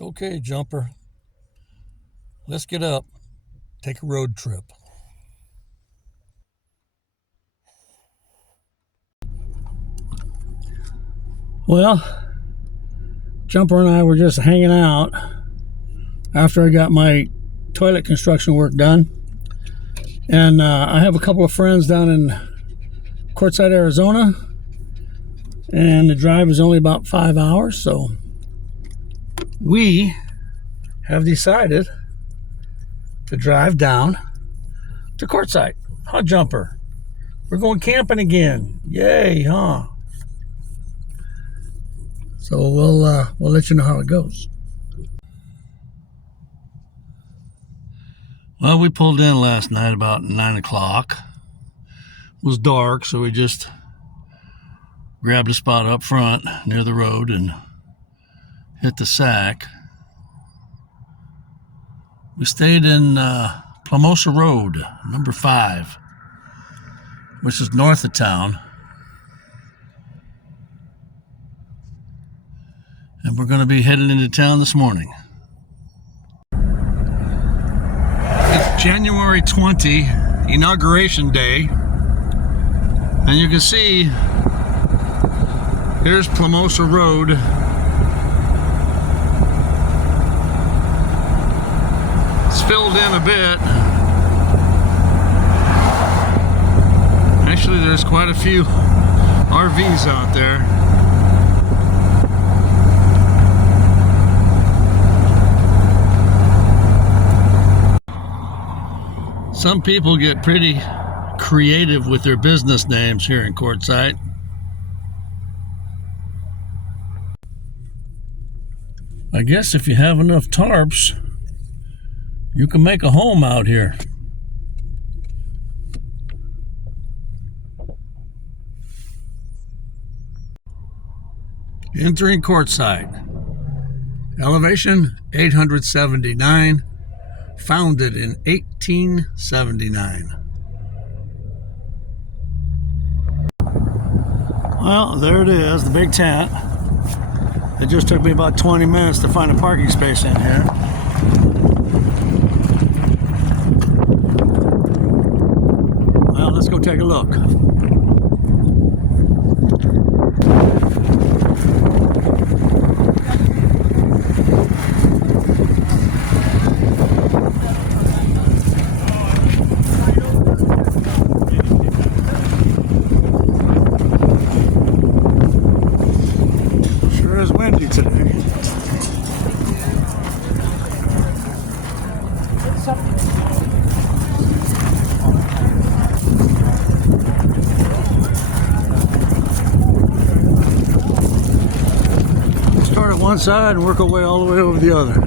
Okay, jumper, let's get up, take a road trip. Well, Jumper and I were just hanging out after I got my toilet construction work done. And I have a couple of friends down in Quartzsite, Arizona. And the drive is only about 5 hours, so we have decided to drive down to Quartzsite. Huh, Jumper? We're going camping again. Yay, huh? So we'll let you know how it goes. Well, we pulled in last night about 9 o'clock. It was dark, so we just grabbed a spot up front near the road and hit the sack. We stayed in Plumosa Road, number 5, which is north of town. And we're going to be heading into town this morning. It's January 20, Inauguration Day. And you can see, here's Plumosa Road. It's filled in a bit. Actually, there's quite a few RVs out there. Some people get pretty creative with their business names here in Quartzsite. I guess if you have enough tarps, you can make a home out here. Entering Quartzsite. Elevation 879. Founded in 1879. Well, there it is, the big tent. It just took me about 20 minutes to find a parking space in here. Well, let's go take a look. Windy today. We'll start at one side and work our way all the way over the other.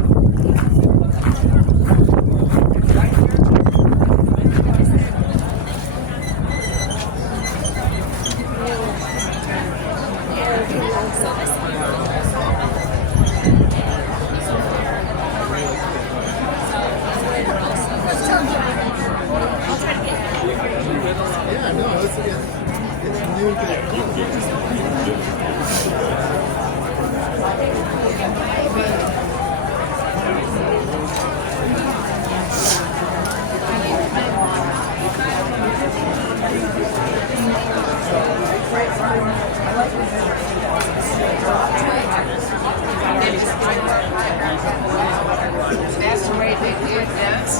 That's the way they do this.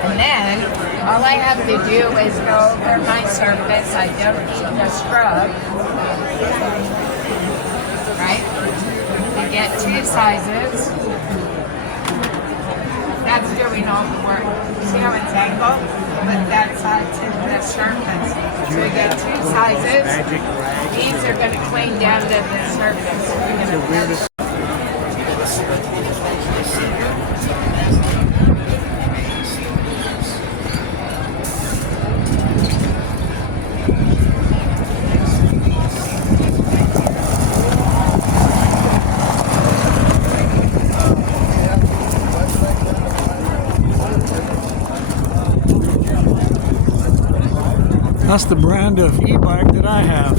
And then all I have to do is go over my surface. I don't need the scrub. Right? I get 2 sizes. That's doing all the work. See how it's angled? Put that side to the surface. So we get 2 sizes. These are going to clean down to the surface. We're going to That's the brand of e-bike that I have.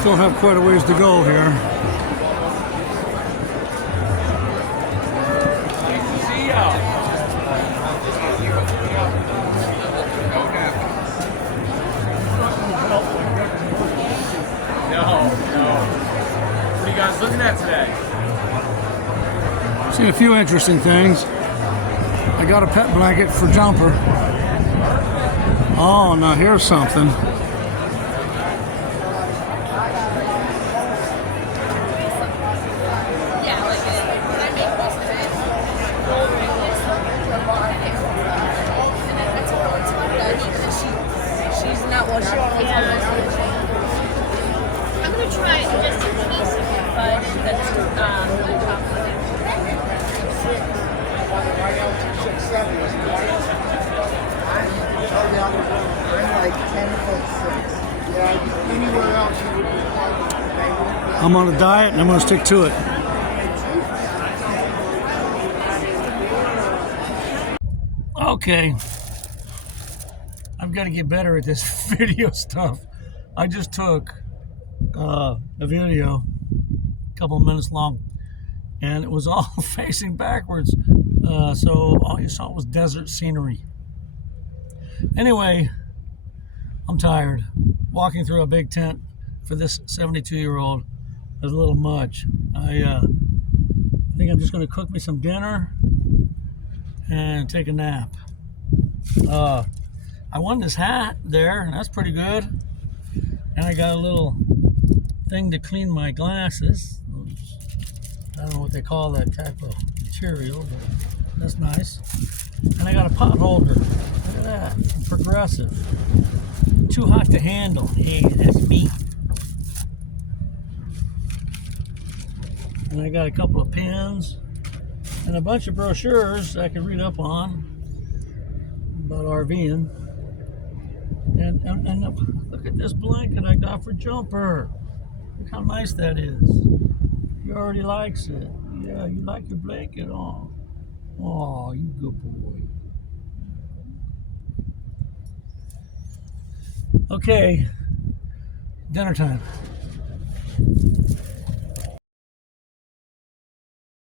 Still have quite a ways to go here. See ya. No. What are you guys looking at today? Seen a few interesting things. I got a pet blanket for Jumper. Oh, now here's something. I'm gonna try just a piece of fudge that's I'm on a diet and I'm going to stick to it. Okay. I've got to get better at this video stuff. I just took a video, a couple of minutes long, and it was all facing backwards. So all you saw was desert scenery. Anyway, I'm tired. Walking through a big tent for this 72-year-old is a little much. I think I'm just going to cook me some dinner and take a nap. I won this hat there, and that's pretty good. And I got a little thing to clean my glasses. I don't know what they call that type of material, but that's nice. And I got a pot holder. Look at that. Progressive. Too hot to handle. Hey, that's me. And I got a couple of pens and a bunch of brochures I could read up on about RVing. And look at this blanket I got for Jumper. Look how nice that is. He already likes it. Yeah, you like your blanket on. Oh, you good boy. Okay, dinner time.